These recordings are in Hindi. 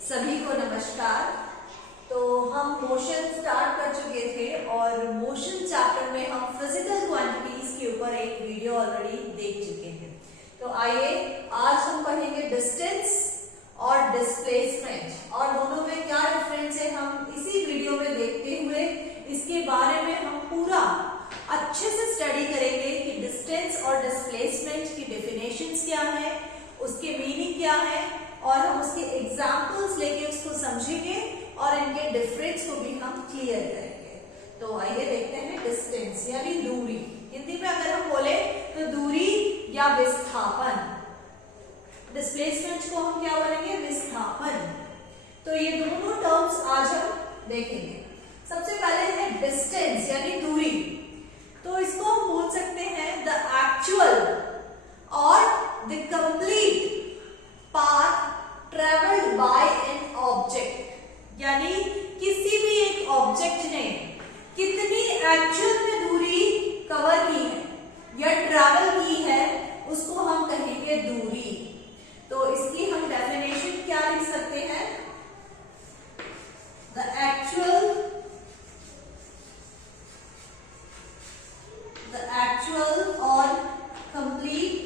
सभी को नमस्कार। तो हम मोशन स्टार्ट कर चुके थे और मोशन चैप्टर में हम फिजिकल क्वांटिटीज के ऊपर एक वीडियो ऑलरेडी देख चुके हैं। तो आइए आज हम पढ़ेंगे डिस्टेंस और डिस्प्लेसमेंट और दोनों में क्या डिफरेंस है हम इसी वीडियो में देखते हुए इसके बारे में हम पूरा अच्छे से स्टडी करेंगे कि डिस्टेंस और डिस्प्लेसमेंट की डेफिनेशंस क्या है, उसके मीनिंग क्या है और हम उसके एग्जाम्पल्स लेके उसको समझेंगे और इनके डिफरेंस को भी हम क्लियर करेंगे। तो आइए देखते हैं डिस्टेंस यानी दूरी। हिंदी में अगर हम बोले तो दूरी या विस्थापन। डिस्प्लेसमेंट को हम क्या बोलेंगे? विस्थापन। तो ये दोनों टर्म्स आज हम देखेंगे। सबसे पहले है डिस्टेंस यानी दूरी। तो इसको हम बोल सकते हैं द एक्चुअल और the complete path travelled by an object, यानी किसी भी एक ऑब्जेक्ट ने कितनी एक्चुअल में दूरी कवर की है या ट्रैवल की है उसको हम कहेंगे दूरी। तो इसकी हम डेफिनेशन क्या लिख सकते हैं? द एक्चुअल और कंप्लीट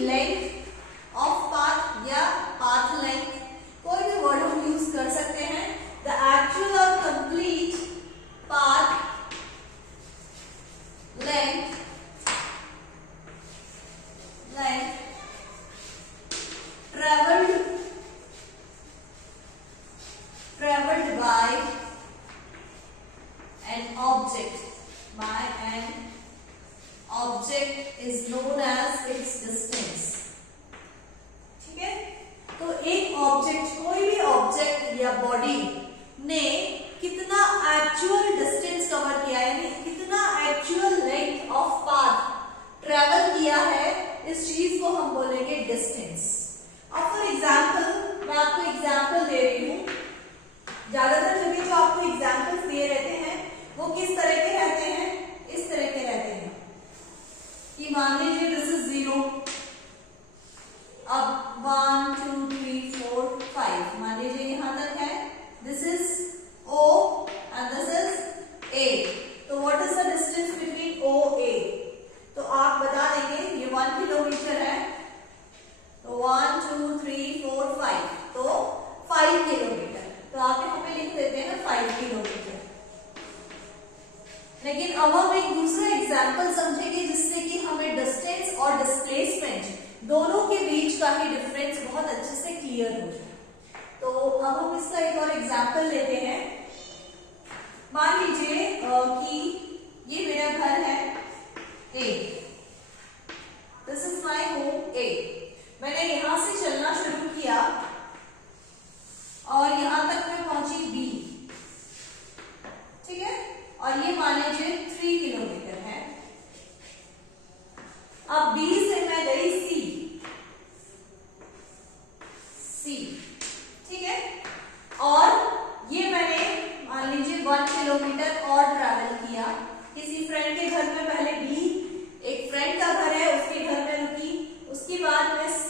लेंथ ऑफ पाथ या पाथ लेंथ, कोई भी वर्ड हम यूज कर सकते हैं। द एक्चुअल और complete path length traveled by an object is known as its distance। ठीक है, तो एक ऑब्जेक्ट, कोई भी ऑब्जेक्ट या बॉडी ने कितना एक्चुअल डिस्टेंस कवर किया यानी कितना actual length of path travel किया है, इस चीज को हम बोलेंगे डिस्टेंस। अब फॉर एग्जाम्पल मैं आपको एग्जाम्पल दे रही हूं। ज्यादातर सभी जो आपको एग्जाम्पल्स दिए रहते हैं वो किस तरह के रहते हैं? इस तरह के रहते हैं कि मान लीजिए दिस इज 0, अब 1 2 3 4 5 मान लीजिए यहां तक है। This is O and this is A। तो what is the distance between O A? तो आप बता देंगे ये 1 किलोमीटर है। तो 1 2 3 4 5 तो 5 किलोमीटर। तो आप यहाँ पे लिख देते हैं 5 किलोमीटर। लेकिन अब हम एक दूसरा एग्जाम्पल समझेंगे जिससे कि हमें डिस्टेंस और डिस्प्लेसमेंट दोनों के बीच का ही डिफरेंस बहुत अच्छे से क्लियर हो जाए। तो अब हम इसका एक और एग्जाम्पल लेते हैं। मान लीजिए कि ये मेरा घर है A, this is my home A। मैंने यहां से चलना शुरू किया और यहां तक मैं पहुंची B। ठीक है, और ये मान लीजिए 3 किलोमीटर है। अब B से मैं गई C। ठीक है, और ये मैंने मान लीजिए 1 किलोमीटर और ट्रैवल किया। किसी फ्रेंड के घर में पहले B, एक फ्रेंड का घर है उसके घर में रुकी। उसके बाद में C,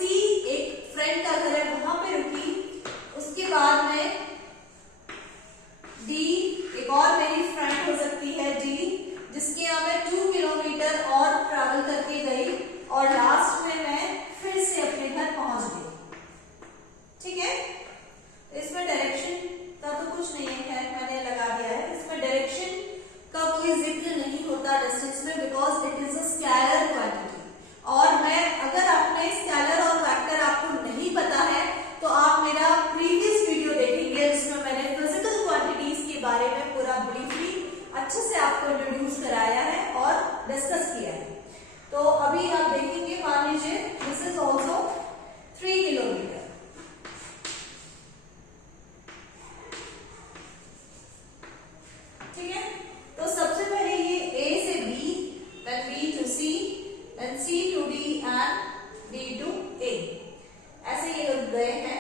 एक फ्रेंड का घर है वहां पे रुकी। उसके बाद में D, एक और मेरी फ्रेंड हो सकती है D, जिसके यहाँ मैं 2 किलोमीटर और ट्रैवल करके गई और लास्ट में मैं फिर से अपने घर पहुंच गई। ठीक है, इसमें डायरेक्शन का तो कुछ नहीं है, खैर मैंने लगा दिया है। इसमें डायरेक्शन का कोई जिक्र नहीं होता डिस्टेंस में, because it is a scalar quantity. और मैं अगर आपने स्केलर और वेक्टर आपको नहीं पता है तो आप मेरा प्रीवियस वीडियो देखेंगे जिसमें मैंने फिजिकल क्वांटिटीज के बारे में पूरा ब्रीफली अच्छे से आपको इंट्रोड्यूस कराया है और डिस्कस किया है। तो अभी आप देखेंगे, मान लीजिए दिस इज ऑल्सो 3 किलोमीटर। ठीक है, तो सबसे पहले ये A से B, then B to C, then C to D and D to A। ऐसे ये लोग गए हैं,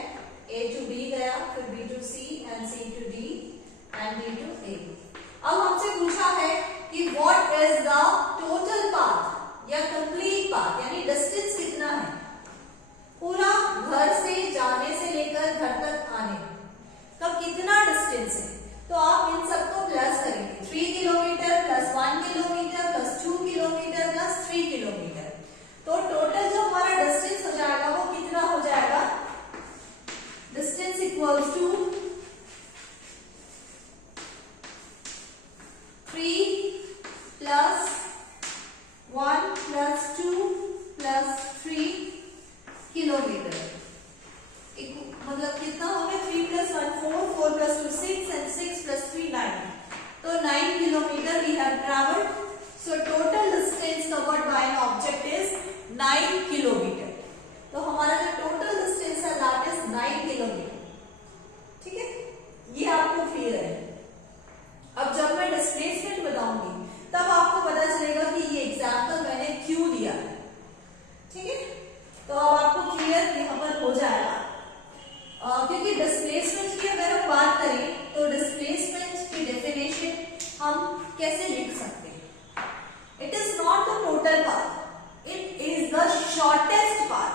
A to B गया, फिर B to C and C to D and D to A। अब हमसे पूछा है कि what is the total path 1 plus 2 plus 3 kilometre. मतलब कितना हो गया 3 plus 1 4, 4 plus 2 6 and 6 plus 3 9। तो 9 kilometre we have traveled. So total distance covered by an object is 9 kilometre. तो हमारा जो टोटल डिस्टेंस है that is 9 किलोमीटर। ठीक है, ये आपको क्लियर है। अब जब मैं डिस्प्लेसमेंट बताऊंगी तब आपको पता चलेगा कि ये एग्जाम्पल मैंने क्यों दिया है। ठीक है, तो अब आपको क्लियर यहाँ पर हो जाएगा। क्योंकि डिस्प्लेसमेंट की अगर हम बात करें तो डिस्प्लेसमेंट की डेफिनेशन हम कैसे लिख सकते हैं? It is not the total path, it is the shortest path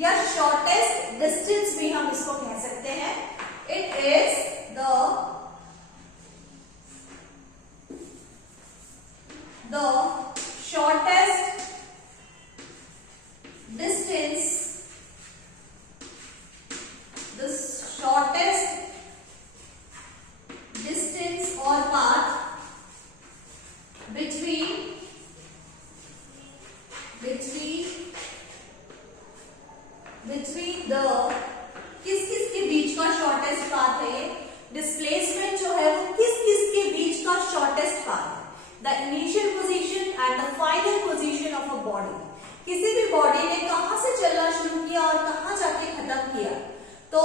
या शॉर्टेस्ट डिस्टेंस भी हम इसको कह सकते हैं। It is the shortest distance, the shortest distance or path between the किस के बीच का शॉर्टेस्ट पाथ है? डिस्प्लेसमेंट जो है वो किस के बीच का शॉर्टेस्ट पाथ है? The initial position and the final position of a body. किसी भी बॉडी ने कहां से चलना शुरू किया और कहां जाके खत्म किया, तो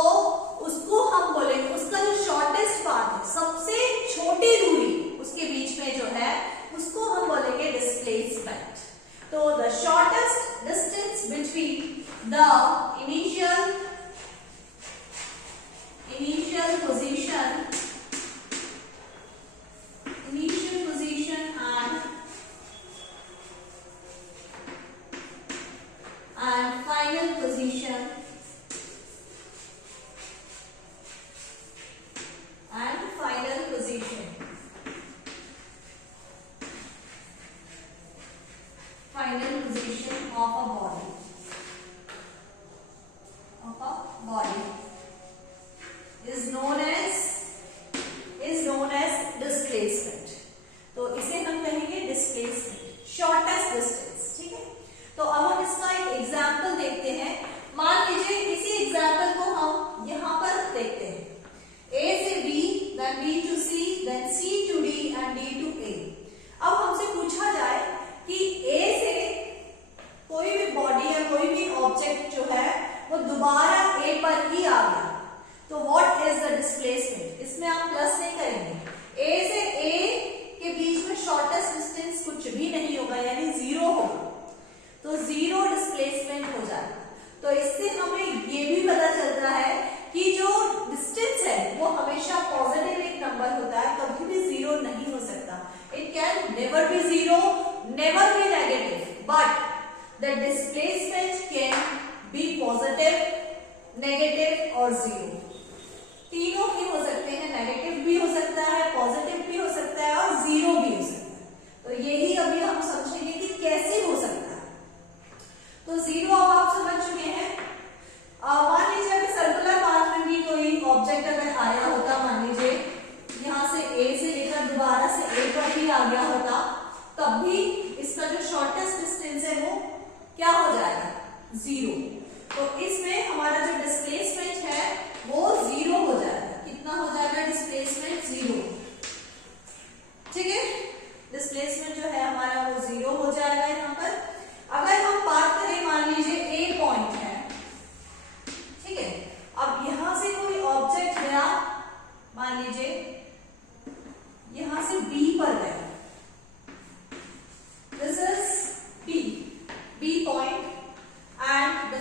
उसको हम बोलेंगे, उसका जो शॉर्टेस्ट पाथ है, सबसे छोटी दूरी उसके बीच में जो है, उसको हम बोलेंगे डिस्प्लेसमेंट। तो the shortest distance between the initial position and final position of a body is known as displacement। तो इसे हम कहेंगे डिस्प्लेसमेंट, शॉर्टेस्ट डिस्टेंस। ठीक है, तो अब हम इसका एक एग्जाम्पल देखते हैं। मान लीजिए इसी एग्जाम्पल को हम यहाँ पर देखते हैं, A से B, then B to C, then C to D and D to A। अब हमसे पूछा जाए कि A से कोई भी बॉडी या कोई भी ऑब्जेक्ट जो है वो दोबारा A पर ही आ गया, तो व्हाट इज द डिस्प्लेसमेंट? इसमें आप प्लस नहीं करेंगे, A से A के बीच में शॉर्टेस्ट डिस्टेंस कुछ भी नहीं होगा, यानी जीरो होगा, तो जीरो डिस्प्लेसमेंट हो जाएगा। तो इससे हमें ये भी पता चलता है कि जो डिस्टेंस है वो हमेशा पॉजिटिव एक नंबर होता है, कभी भी जीरो नहीं हो सकता। It can never be zero, never be negative, but the displacement can be positive, negative और जीरो। तीनों ही हो सकते हैं, नेगेटिव भी हो सकता है, पॉजिटिव भी हो सकता है और जीरो भी हो सकता है। तो यही अभी हम समझेंगे कि कैसे हो सकता है। तो जीरो अब आप समझ चुके हैं। मान लीजिए अगर सर्कुलर पाथ में भी कोई ऑब्जेक्ट अगर आया होता, मान लीजिए यहाँ से A से लेकर दोबारा से A पर भी आ गया होता, तब भी इसका जो शॉर्टेस्ट डिस्टेंस है वो क्या हो जाएगा? जीरो। तो इसमें हमारा जो डिस्प्लेसमेंट है वो जीरो हो जाएगा। कितना हो जाएगा डिस्प्लेसमेंट? जीरो। ठीक है, डिस्प्लेसमेंट जो है हमारा वो जीरो हो जाएगा यहाँ पर। अगर हम बात करें, मान लीजिए A पॉइंट है, ठीक है, अब यहां से कोई ऑब्जेक्ट गया, मान लीजिए यहां से B पर गया, this is B point and the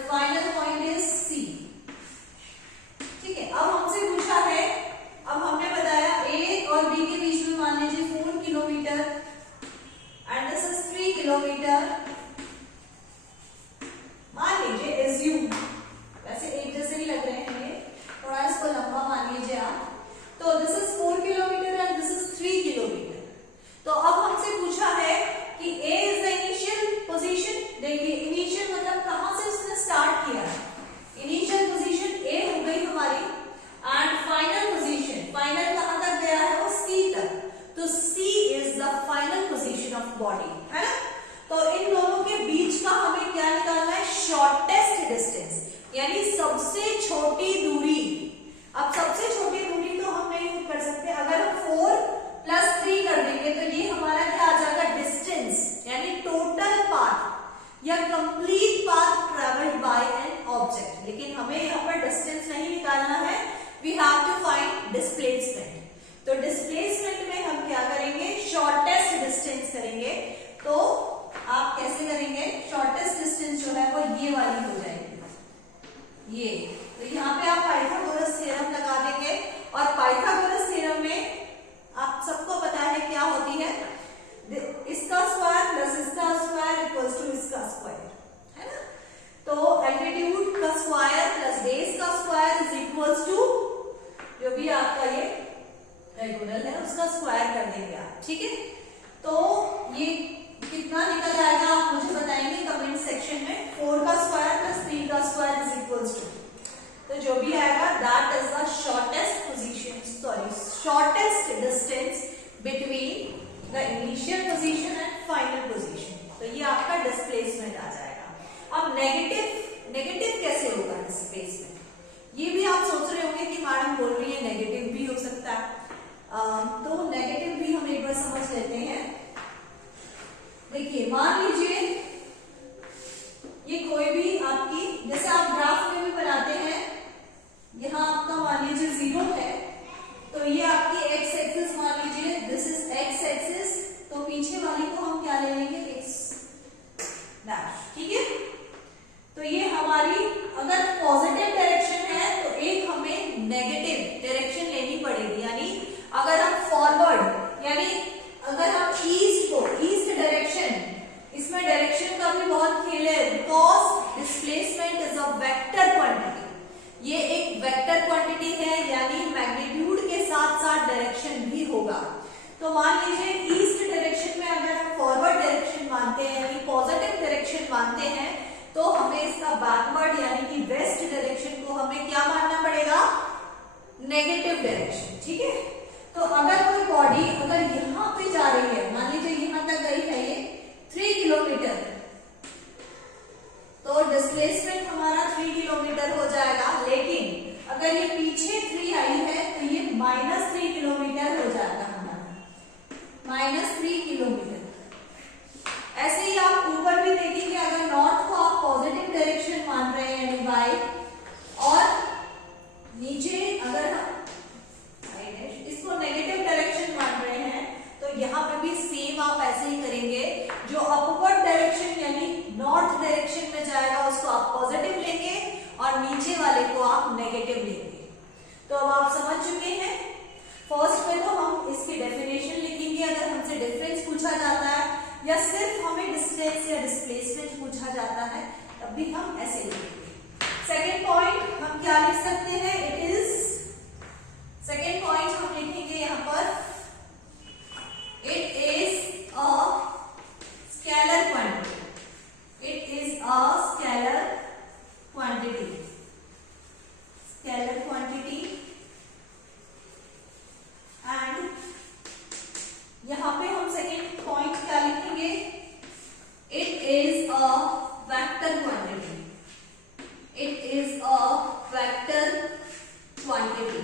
या complete path travelled by an object. लेकिन हमें यहाँ पर डिस्टेंस नहीं निकालना है, we have to find displacement. तो डिस्प्लेसमेंट में हम क्या करेंगे, शॉर्टेस्ट डिस्टेंस करेंगे। तो आप कैसे करेंगे, शॉर्टेस्ट डिस्टेंस जो है वो ये वाली हो जाएगी, ये। तो यहाँ पे आप पाइथागोरस थ्योरम लगा देंगे, और पाइथागोरस थ्योरम में आप सबको पता है क्या होती है, इसका स्क्वायर प्लस इसका स्क्वायर इक्वल्स टू इसका स्क्वायर, है ना। तो एल्टीट्यूड का स्क्वायर प्लस बेस का स्क्वायर इज इक्वल्स टू जो भी आपका ये रेगुलर है उसका स्क्वायर कर देंगे आप, ठीक है। तो ये कितना निकल आएगा आप मुझे बताएंगे कमेंट सेक्शन में। 4 का स्क्वायर प्लस 3 का स्क्वायर इज इक्वल्स टू, तो जो भी आएगा that is the shortest position, shortest distance between the initial position and final position. तो ये आपका डिस्प्लेसमेंट आ जाएगा। अब नेगेटिव कैसे होगा डिस्प्लेसमेंट, ये भी आप सोच रहे होंगे कि मैडम बोल रही है नेगेटिव भी हो सकता है। तो नेगेटिव भी हम एक बार समझ लेते हैं। देखिए मान लीजिए ये कोई भी आपकी, जैसे आप ग्राफ में भी बनाते हैं, यहाँ आपका मान लीजिए 0 है, तो ये आपकी एक्स एक्सिस मान लीजिए दिस इज एक्स एक्सिस, तो पीछे वाली को हम क्या ले लेंगे, एक्स डैश, ठीक है। तो ये हमारी अगर पॉजिटिव डायरेक्शन है तो एक हमें नेगेटिव डायरेक्शन लेनी पड़ेगी, यानी अगर हम फॉरवर्ड, यानी अगर हम ईस्ट डायरेक्शन, इसमें डायरेक्शन का भी बहुत खेल है, because displacement is a vector quantity. ये एक वेक्टर क्वांटिटी है, यानी मैग्नीट्यूड के साथ साथ डायरेक्शन भी होगा। तो मान लीजिए ईस्ट डायरेक्शन में अगर हम फॉरवर्ड डायरेक्शन मानते हैं, यानी पॉजिटिव डायरेक्शन मानते हैं, तो हमें इसका बैकवर्ड यानी कि वेस्ट डायरेक्शन को हमें क्या मानना पड़ेगा, नेगेटिव डायरेक्शन, ठीक है। तो अगर कोई बॉडी अगर यहाँ पे जा रही है, मान लीजिए यहाँ तक गई है ये 3 किलोमीटर, तो डिस्प्लेसमेंट हमारा 3 किलोमीटर हो जाएगा। लेकिन अगर ये पीछे 3 आई है तो ये -3 किलोमीटर हो जाएगा हमारा, -3 किलोमीटर। ऐसे ही आप ऊपर भी देखेंगे, अगर नॉर्थ को आप पॉजिटिव डायरेक्शन मान रहे हैं यानी वाई, और नीचे अगर हम इसको नेगेटिव डायरेक्शन मान रहे हैं, तो यहाँ पे भी सेम आप ऐसे ही करेंगे। जो अपवर्ड डायरेक्शन यानी नॉर्थ डायरेक्शन में जाएगा उसको आप पॉजिटिव लेंगे, और नीचे वाले को आप नेगेटिव लेंगे। तो अब आप समझ चुके हैं। फर्स्ट में तो हम इसकी डेफिनेशन लिखेंगे, अगर हमसे डिफरेंस पूछा जाता है या सिर्फ हमें डिस्टेंस या डिस्प्लेसमेंट पूछा जाता है तब भी हम ऐसे लिखेंगे। सेकेंड पॉइंट हम क्या लिख सकते हैं, इट इज, सेकेंड पॉइंट हम लिखेंगे यहाँ पर, it is a scalar quantity, it is a scalar quantity, scalar quantity. And यहां पे हम सेकेंड पॉइंट क्या लिखेंगे, it is a vector quantity, it is a vector quantity.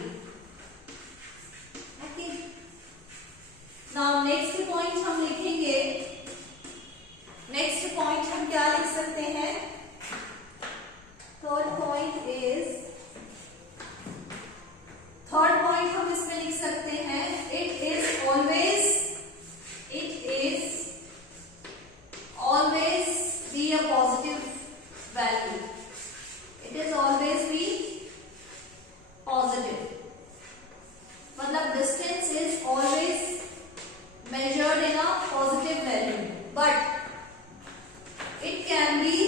Okay, now next point हम लिखेंगे, नेक्स्ट पॉइंट हम क्या लिख सकते हैं, third point is, third point हम इसमें लिख सकते हैं, it is always, it is always be a positive value, it is always be positive, मतलब distance is always measured in a positive value, but it can be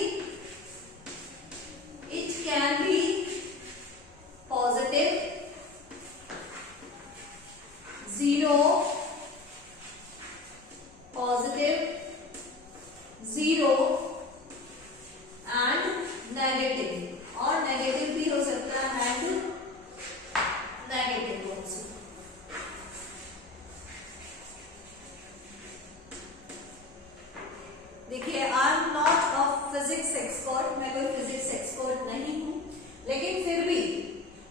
positive, 0, positive, 0 and negative, और नेगेटिव भी हो सकता है and नेगेटिव also। देखिए I am not a physics expert, मैं कोई फिजिक्स एक्सपर्ट नहीं हूं, लेकिन फिर भी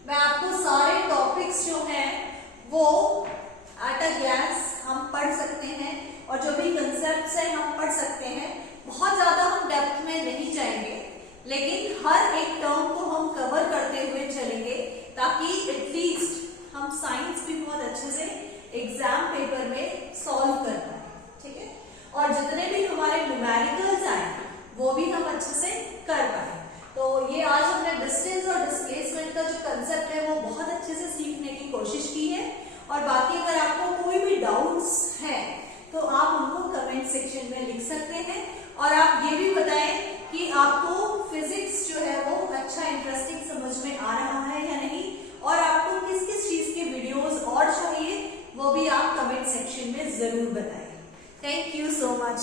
मैं आपको सारे टॉपिक्स जो हैं वो एट अ ग्लांस हम पढ़ सकते हैं, और जो भी कंसेप्ट्स हैं हम पढ़ सकते हैं। बहुत ज्यादा लेकिन हर एक टर्म को हम कवर करते हुए चलेंगे ताकि एटलीस्ट हम साइंस भी बहुत अच्छे से एग्जाम पेपर में सॉल्व कर पाए, ठीक है। और जितने भी हमारे न्यूमेरिकल्स आए वो भी हम अच्छे से कर पाए। तो ये आज हमने डिस्टेंस और डिस्प्लेसमेंट का जो कंसेप्ट है वो बहुत अच्छे से सीखने की कोशिश की है। और बाकी अगर आपको कोई भी डाउट्स है तो आप उनको कमेंट सेक्शन में लिख सकते हैं। और आप ये भी बताएं कि आपको फिजिक्स जो है वो अच्छा इंटरेस्टिंग समझ में आ रहा है या नहीं, और आपको किस किस चीज के वीडियोस और चाहिए वो भी आप कमेंट सेक्शन में जरूर बताएं। Thank you so much.